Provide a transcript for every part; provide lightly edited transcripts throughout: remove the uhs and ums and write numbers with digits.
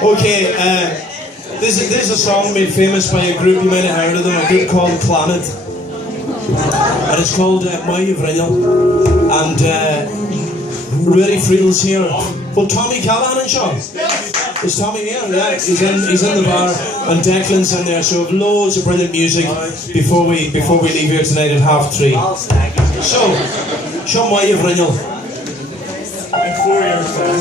Okay, there's a song made famous by a group, you might have heard of them, a group called Planet. And it's called Moya Vrinnel. And Rudy Friedel's here. Well, Tommy Callahan and Sean. Is Tommy here? Yeah, he's in the bar. And Declan's in there, so we have loads of brilliant music before we leave here tonight at 3:30. So, Sean Moya Vrinnel. In 4 years time.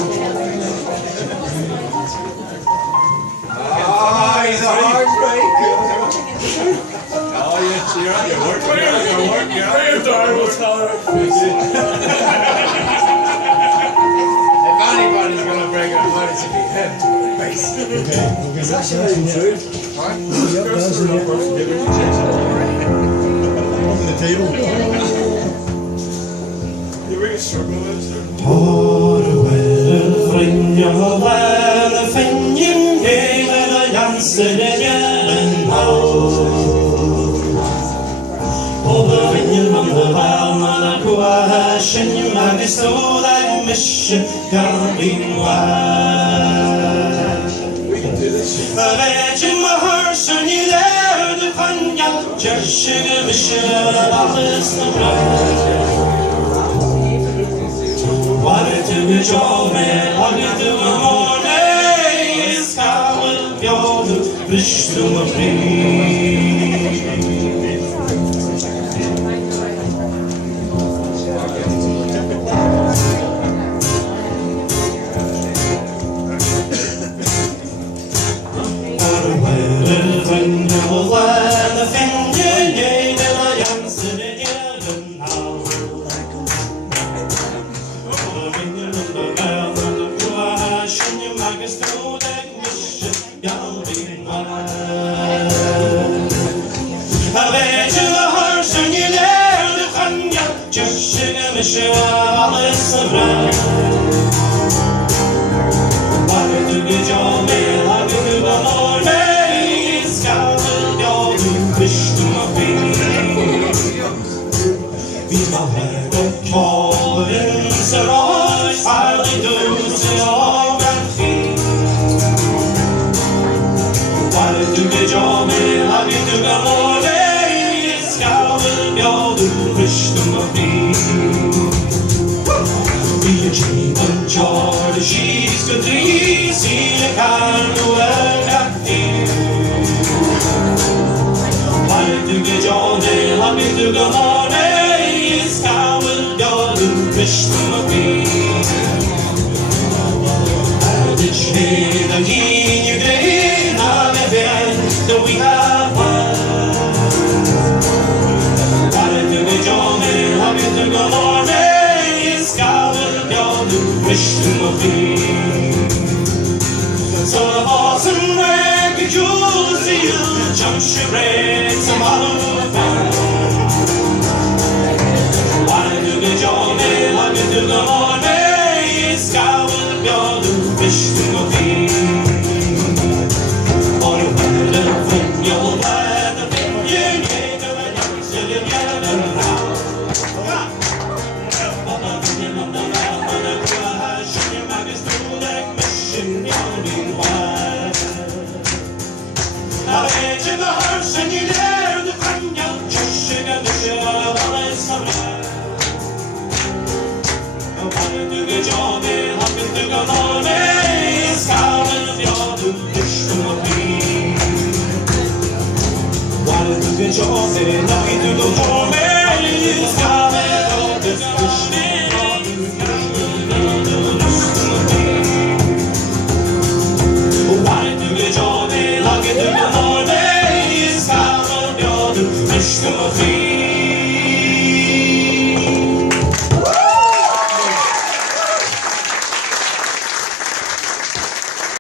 Oh, he's a heartbreaker. Oh, yes, you're on your work. You're on your work. You're on your darn will tell her. If anybody's going to bring her home, it's be him. It's actually really true. Alright? That's the real person. Give her the chance. On the table. You really struggle with it, sir. Why